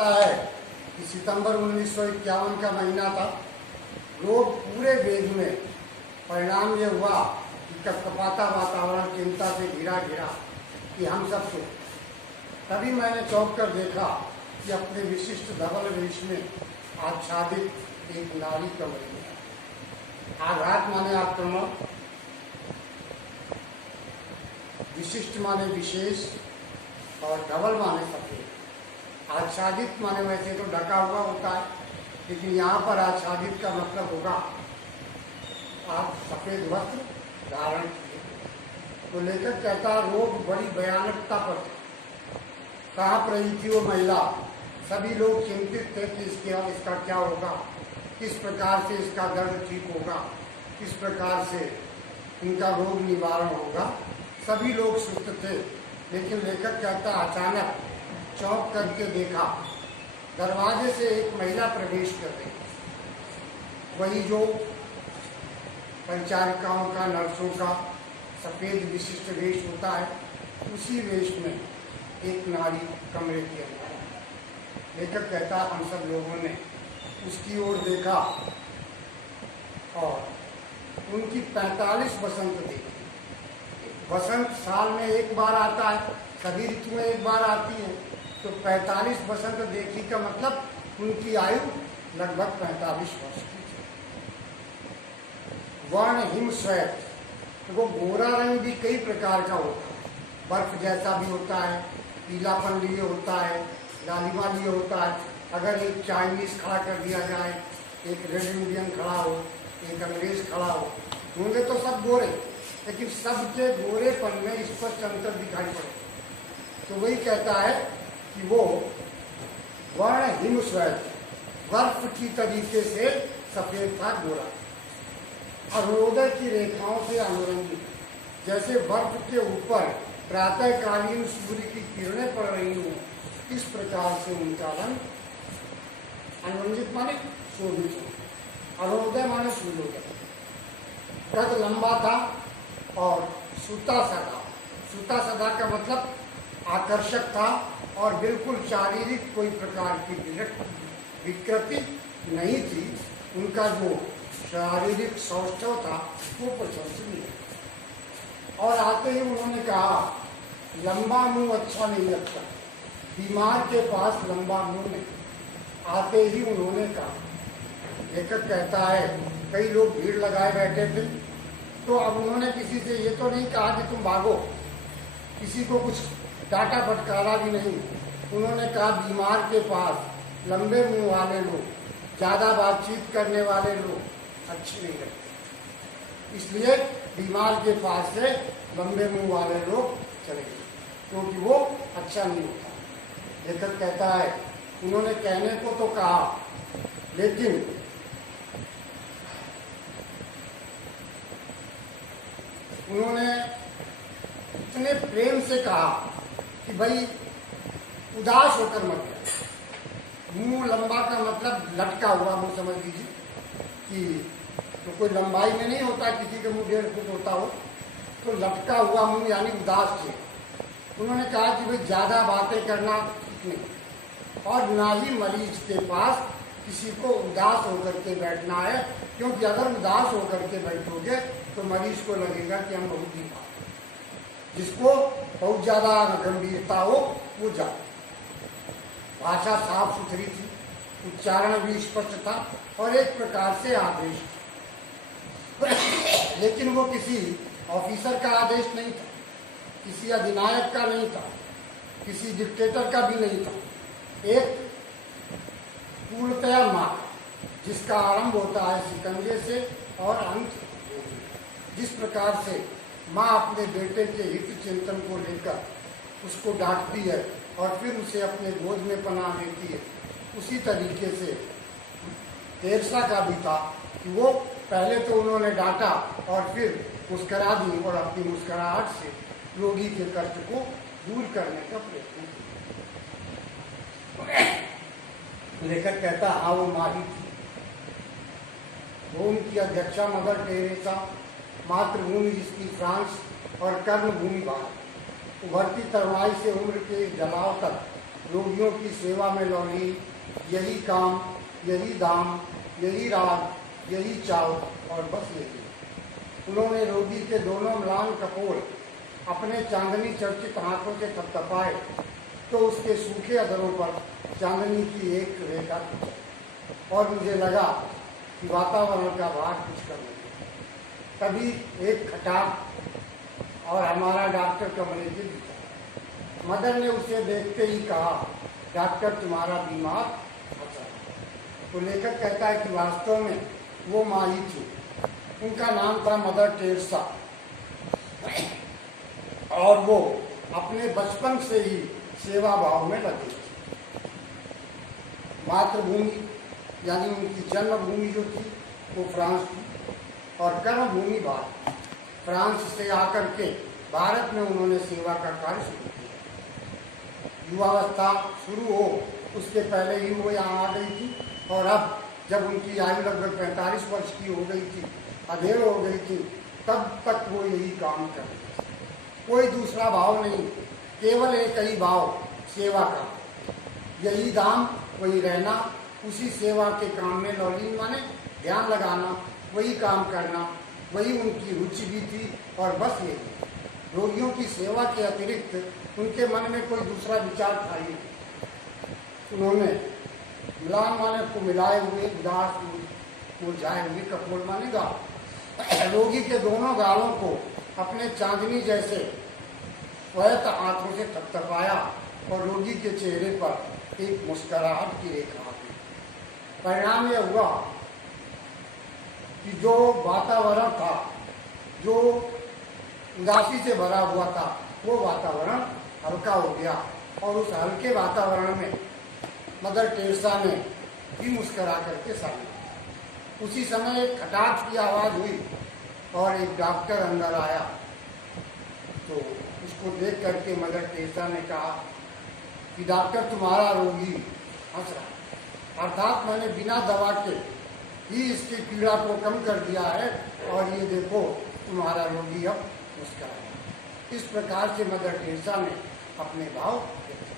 बताता है कि सितंबर 1951 का महीना था। लोग पूरे वेग में, परिणाम ये हुआ कि कपकपाता वातावरण चिंता से घिरा कि हम सब से। तभी मैंने चौंक कर देखा कि अपने विशिष्ट धवल वेश में आच्छादित एक नारी कमर में। आघात माने आक्रमण, विशिष्ट माने विशेष, और धवल माने सफेद। आच्छादित माने वैसे तो ढका हुआ होता है, लेकिन यहाँ पर आच्छादित का मतलब होगा आप सफेद वस्त्र धारण किए। तो लेखक कहता रोग बड़ी भयानकता पर था। कहाँ पर रही थी वो महिला? सभी लोग चिंतित थे कि इसका क्या होगा, किस प्रकार से इसका दर्द ठीक होगा, किस प्रकार से इनका रोग निवारण होगा। सभी लोग सुस्त थे, लेकिन लेखक कहता अचानक चौंक करके देखा, दरवाजे से एक महिला प्रवेश कर रही। वही जो परिचारिकाओं का, नर्सों का सफ़ेद विशिष्ट वेश होता है, उसी वेश में एक नारी कमरे के अंदर। लेखक कहता हम सब लोगों ने उसकी ओर देखा और उनकी 45 बसंत देखी। बसंत साल में एक बार आता है, सभी ऋतुएं एक बार आती हैं, तो 45 बसंत देखी का मतलब उनकी आयु लगभग 45 वर्ष की थी। वर्ण हिम श्वेत, तो वो गोरा रंग भी कई प्रकार का होता है। बर्फ जैसा भी होता है, पीलापन लिए होता है, लालिमा लिए होता है। अगर एक चाइनीज खड़ा कर दिया जाए, एक रेड इंडियन खड़ा हो, एक अंग्रेज खड़ा हो, होंगे तो सब गोरे, लेकिन सबके गोरेपन में स्पष्ट अंतर दिखाई पड़े। तो वही कहता है कि वो वर्ण हिम श्वेत, बर्फ की तरीके से सफेद था, गोरा। अरुणोदय की रेखाओं से अनुरंजित, जैसे बर्फ के ऊपर प्रातःकालीन सूर्य की किरणें पड़ रही हो, इस प्रकार से उनका रंग अनुरंजित माने शोभित हो। अरुणोदय माने सूर्योदय। कद लंबा था और सूता सदा। सूता सदा का मतलब आकर्षक था और बिल्कुल शारीरिक कोई प्रकार की विकृति नहीं थी। उनका जो शारीरिक सौष्ठव था वो प्रशंसनीय। और आते ही उन्होंने कहा लंबा मुंह अच्छा नहीं लगता, बीमार के पास लंबा मुंह नहीं। आते ही उन्होंने कहा, लेखक कहता है कई लोग भीड़ लगाए बैठे थे, तो अब उन्होंने किसी से ये तो नहीं कहा कि तुम भागो, किसी को कुछ डांटा फटकारा भी नहीं। उन्होंने कहा बीमार के पास लंबे मुंह वाले लोग, ज़्यादा बातचीत करने वाले लोग अच्छे नहीं लगते, इसलिए बीमार के पास से लंबे मुंह वाले लोग चले गए, क्योंकि वो अच्छा नहीं होता। लेखक कहता है उन्होंने कहने को तो कहा, लेकिन उन्होंने इतने प्रेम से कहा कि भाई उदास होकर मत जाए। मुंह लंबा का मतलब लटका हुआ मुंह समझ लीजिए कि तो कोई लंबाई में नहीं होता, किसी का मुंह 1.5 फुट होता हो, तो लटका हुआ मुंह यानी उदास से। उन्होंने कहा कि भाई ज़्यादा बातें करना ठीक नहीं, और ना ही मरीज के पास किसी को उदास होकर के बैठना है, क्योंकि अगर उदास होकर के बैठोगे तो मरीज को लगेगा कि हम बहुत ही जिसको बहुत ज़्यादा गंभीरता हो वो जाए। भाषा साफ सुथरी थी, उच्चारण भी स्पष्ट था और एक प्रकार से आदेश था। लेकिन वो किसी ऑफिसर का आदेश नहीं था, किसी अधिनायक का नहीं था, किसी डिक्टेटर का भी नहीं था। एक पूर्णतया माँ, जिसका आरंभ होता है शिकंजे से और अंत जिस प्रकार से माँ अपने बेटे के हित चिंतन को लेकर उसको डांटती है और फिर उसे अपने गोद में पनाह देती है, उसी तरीके से तेरसा का भी था कि वो पहले तो उन्होंने डांटा और फिर मुस्करा दी और अपनी मुस्कुराहट से रोगी के कष्ट को दूर करने का प्रयत्न किया। लेखक कहता हाँ वो माही थी। रोम की अध्यक्षा मदर टेरेसा, मातृभूमि जिसकी फ्रांस और कर्मभूमि भारत, उभरती तरुणाई से उम्र के जलाव तक रोगियों की सेवा में लौली, यही काम, यही दाम, यही राग, यही चाव और बस यही। उन्होंने रोगी के दोनों म्लान कपोल अपने चांदनी चर्चित हाथों से थपथपाए तो उसके सूखे अधरों पर चांदनी की एक रेखा खिंची और मुझे लगा कि वातावरण का भार कुछ कर लगे। तभी एक खटाक और हमारा डॉक्टर कमरे से दिखा। मदर ने उसे देखते ही कहा, डॉक्टर तुम्हारा बीमार फंसा। तो लेखक कहता है कि वास्तव में वो माँ ही थी। उनका नाम था मदर टेरेसा और वो अपने बचपन से ही सेवा भाव में लगी थी। मातृभूमि यानी उनकी जन्मभूमि जो थी वो फ्रांस थी और कर्मभूमि भारत। फ्रांस से आकर के भारत में उन्होंने सेवा का कार्य शुरू किया। युवावस्था शुरू हो उसके पहले ही वो यहाँ आ गई थी और अब जब उनकी आयु लगभग 45 वर्ष की हो गई थी, अधेड़ हो गई थी, तब तक वो यही काम कर रही थी। कोई दूसरा भाव नहीं, केवल एक ही भाव, सेवा का। यही दाम, वही रहना, उसी सेवा के काम में लौलीन माने ध्यान लगाना, वही काम करना, वही उनकी रुचि भी थी और बस यही। रोगियों की सेवा के अतिरिक्त उनके मन में कोई दूसरा विचार था ही। उन्होंने म्लान माने को मिलाए हुए, उदास मुरझाए हुए कपोल माने गाल, रोगी के दोनों गालों को अपने चांदनी जैसे श्वेत हाथों से थपथपाया और रोगी के चेहरे पर एक मुस्कुराहट की रेखा आ गई। परिणाम यह हुआ कि जो वातावरण था, जो उदासी से भरा हुआ था, वो वातावरण हल्का हो गया और उस हल्के वातावरण में मदर टेरेसा ने भी मुस्कुरा करके शामिल। उसी समय एक खटाक की आवाज़ हुई और एक डॉक्टर अंदर आया। तो उसको देख करके मदर टेरेसा ने कहा कि डॉक्टर तुम्हारा रोगी हंस रहा, अर्थात मैंने बिना दवा के ही इसकी पीड़ा को कम कर दिया है और ये देखो तुम्हारा रोगी अब मुस्कुरा रहा है। इस प्रकार से मदर टेरेसा ने अपने भाव व्यक्त